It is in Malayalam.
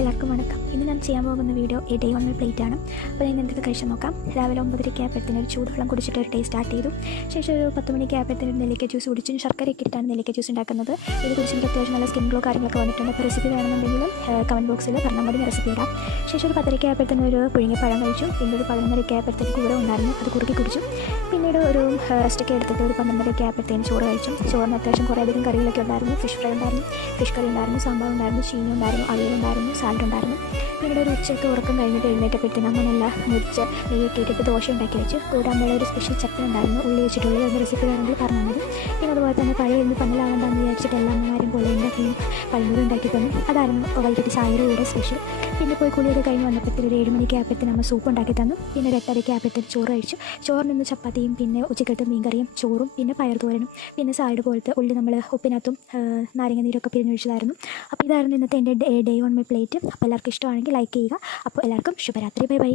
എല്ലാവർക്കും വണക്കം. ഇന്ന് ഞാൻ ചെയ്യാൻ പോകുന്ന video day on my plate ആണ്. അപ്പോൾ ഞാൻ എന്തൊക്കെ കഴിച്ച് നോക്കാം. രാവിലെ 9:30 ആയപ്പോഴത്തേന് ഒരു ചൂടുവെള്ളം കുടിച്ചിട്ട് ഒരു ഡേ സ്റ്റാർട്ട് ചെയ്തു. ശേഷം ഒരു 10 മണിക്ക് ആയപ്പോഴത്തേന് നെല്ലിക്ക ജ്യൂസ് കുടിച്ചും ശർക്കരയൊക്കെ ഇട്ടാണ് നെല്ലിക്ക ജ്യൂസ് ഉണ്ടാക്കുന്നത്. ഇത് കുടിച്ചിട്ട് അത്യാവശ്യം നല്ല സ്കിൻ ഗ്ലോ കാര്യങ്ങളൊക്കെ വന്നിട്ടുണ്ട്. അപ്പോൾ റെസിപ്പി വേണമെന്നുണ്ടെങ്കിലും കമൻറ്റ് ബോക്സിൽ പറഞ്ഞാൽ മതി, റെസിപ്പി ഇടാം. ശേഷം ഒരു 10:30 ആയപ്പോഴത്തേന് ഒരു പുഴുങ്ങിയ പഴം കഴിച്ചു. പിന്നെ ഒരു 11:30 ആയപ്പോഴത്തേന് കൂടെ ഉണ്ടായിരുന്നു, അത് കുറുക്കി കുടിച്ചു. പിന്നീട് ഒരു റെസ്റ്റൊക്കെ എടുത്തിട്ട് ഒരു 12:30 ആയപ്പോഴത്തേന് ചോറ് കഴിച്ചു. ചോറിന് അത്യാവശ്യം കുറേയധികം കറികളൊക്കെ ഉണ്ടായിരുന്നു. ഫിഷ് ഫ്രൈ ഉണ്ടായിരുന്നു, ഫിഷ് കറി ഉണ്ടായിരുന്നു, സാമ്പാർ ഉണ്ടായിരുന്നു, ചീനി ഉണ്ടായിരുന്നു, അവിയലുണ്ടായിരുന്നു, സാലഡ് ഉണ്ടായിരുന്നു. പിന്നീട് ഒരു ഉച്ചയ്ക്ക് ഉറക്കം കഴിഞ്ഞിട്ട് എഴുന്നേറ്റപ്പോഴത്തേനും അമ്മ നല്ല മുറിച്ച് നെയ്യൊക്കെ ഇട്ടിട്ട് ദോശ ഉണ്ടാക്കി വെച്ചു. കൂടെ അമ്മയുടെ ഒരു സ്പെഷ്യൽ ചട്നി ഉണ്ടായിരുന്നു, ഉള്ളി വെച്ചിട്ടുള്ള ഒരു റെസിപ്പി വേണമെങ്കിൽ പറഞ്ഞാൽ മതി. പിന്നെ അതുപോലെ തന്നെ പഴയ ഇന്ന് പന്നലാവണ്ടെന്ന് വിചാരിച്ചിട്ട് എല്ലാ അമ്മമാരും പോലെ ഉണ്ടാക്കി പഴംപൊരി ഉണ്ടാക്കി തന്നു. അതായിരുന്നു വൈകിട്ട് ചായയുടെ കൂടെ സ്പെഷ്യൽ. പിന്നെ പോയി കുളിയൊക്കെ കഴിഞ്ഞ് വന്നപ്പോഴത്തേന് ഒരു 7 മണിക്ക് ആയപ്പോഴത്തേന് അമ്മ സൂപ്പ് ഉണ്ടാക്കി തന്നു. പിന്നെ ഒരു 8:30 ആയപ്പോഴത്തേന് ചോറ് കഴിച്ചു. ചോറിന് നിന്ന് ചപ്പാത്തിയും പിന്നെ ഉച്ചക്കത്തെ മീൻകറിയും ചോറും പിന്നെ പയർ തോരനും പിന്നെ സാലഡ് പോലത്തെ ഉള്ളി നമ്മൾ ഉപ്പിനകത്തും നാരങ്ങ നീരൊക്കെ പിരിഞ്ഞൊഴിച്ചതായിരുന്നു. അപ്പോൾ ഇതായിരുന്നു ഇന്നത്തെ എൻ്റെ ഡേ ഓൺ മൈ പ്ലേറ്റ്. അപ്പോൾ എല്ലാവർക്കും ഇഷ്ടമാണെങ്കിൽ ലൈക്ക് ചെയ്യുക. അപ്പോൾ എല്ലാവർക്കും ശുഭരാത്രി. Bye bye.